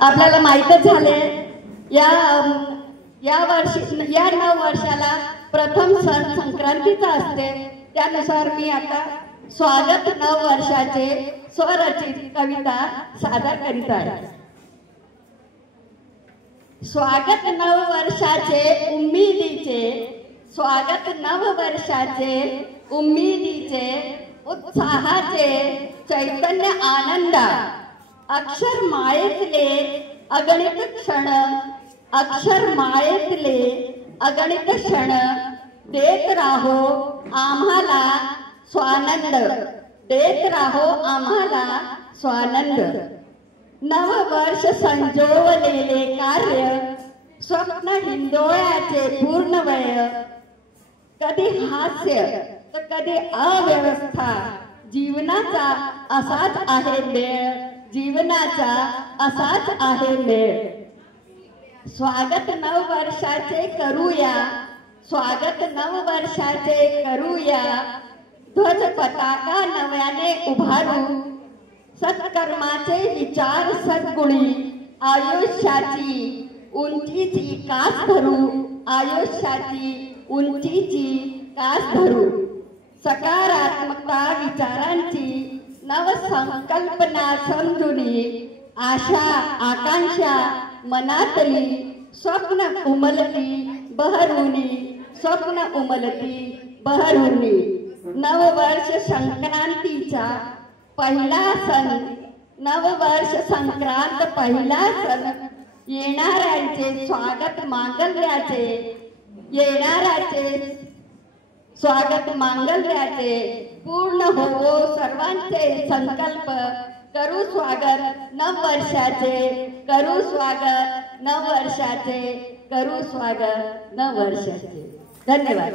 आपल्याला माहीतच झाले या वर्षी या नव वर्षाला प्रथम सण संक्रांतीचा असते। त्यानुसार मी आता स्वागत नव वर्षाचे स्वरचित कविता सादर करीत आहे। स्वागत नव वर्षाचे उम्मीदीचे, स्वागत नव वर्षाचे उम्मीदीचे, उत्साहाचे चैतन्य आनंदा, अक्षर मायेतले अगणित क्षण, अक्षर मायेतले अगणित क्षण देत राहो आम्हाला स्वानंद, देत राहो आम्हाला स्वानंद। नव वर्ष संजोवलेले कार्य, स्वप्न हिंदोळ्याचे पूर्णवय, कधी हास्य तर कधी अव्यवस्था, जीवनाचा असाच आहे मेळ, जीवनाचा असाच आहे मेळ। स्वागत नव वर्षाचे करूया, स्वागत नव वर्षाचे करूया, ध्वज पताका नव्याने उभारू, सत्कर्माचे विचार सद्गुणी, आयुष्याची उंचीची कास धरू, आयुष्याची उंचीची कास धरू। सकारात्मकता विचारांची नवसंकल्पना समजुनी, आशा आकांक्षा मनातली, स्वप्न उमलती बहरूनी, स्वप्न उमलती बहरूनी। नववर्ष संक्रांतीचा पहिला सण, नववर्ष संक्रांत पहिला सण, येणाऱ्यांचे स्वागत मांगल्याचे, येणाऱ्याचे स्वागत मांगल्याचे पूर्ण होवो सर्वांचे संकल्प। करू स्वागत नव वर्षाचे, करू स्वागत नव वर्षाचे, करू स्वागत नव वर्षाचे। धन्यवाद।